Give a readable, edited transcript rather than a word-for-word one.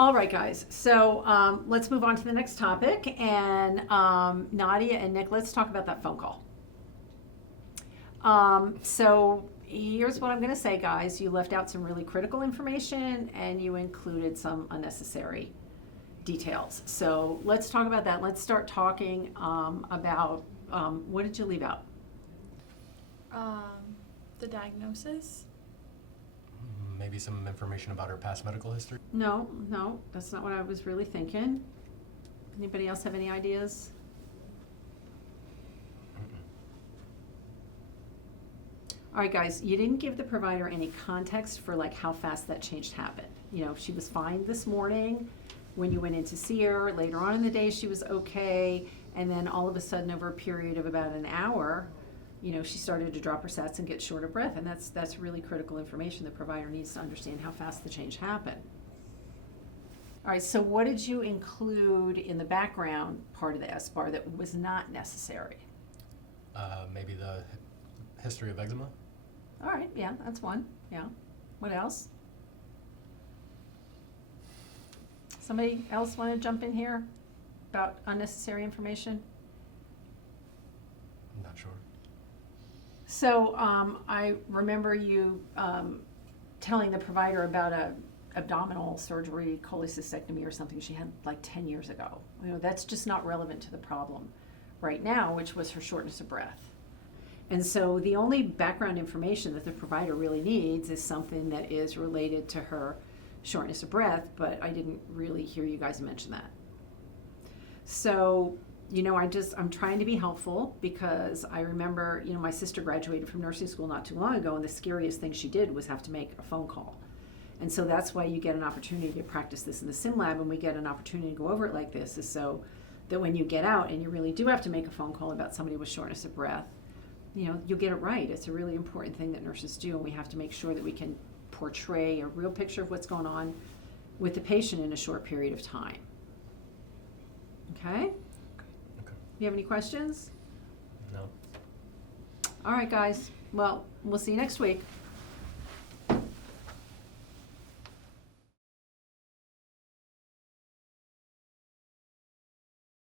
All right, guys. So let's move on to the next topic. And Nadia and Nick, let's talk about that phone call. So here's what I'm going to say, guys. You left out some really critical information and you included some unnecessary details. So let's talk about that. Let's start talking about what did you leave out? The diagnosis. Maybe some information about her past medical history. No, that's not what I was really thinking. Anybody else have any ideas? All right, guys, you didn't give the provider any context for like how fast that change happened. You know, she was fine this morning when you went in to see her. Later on in the day, she was okay. And then all of a sudden, over a period of about an hour, you know, she started to drop her sats and get short of breath. And that's really critical information. The provider needs to understand how fast the change happened. All right, so what did you include in the background part of the SBAR that was not necessary? Maybe the history of eczema. All right, yeah, that's one. Yeah. What else? Somebody else want to jump in here about unnecessary information? I'm not sure. So I remember you telling the provider about a abdominal surgery, cholecystectomy or something she had like 10 years ago. You know, that's just not relevant to the problem right now, which was her shortness of breath. And so the only background information that the provider really needs is something that is related to her shortness of breath, but I didn't really hear you guys mention that. So, you know, I'm trying to be helpful because I remember, you know, my sister graduated from nursing school not too long ago, and the scariest thing she did was have to make a phone call. And so that's why you get an opportunity to practice this in the sim lab, and we get an opportunity to go over it like this, is so that when you get out and you really do have to make a phone call about somebody with shortness of breath, you know, you'll get it right. It's a really important thing that nurses do, and we have to make sure that we can portray a real picture of what's going on with the patient in a short period of time. Okay? Okay. You have any questions? No. All right, guys. Well, we'll see you next week.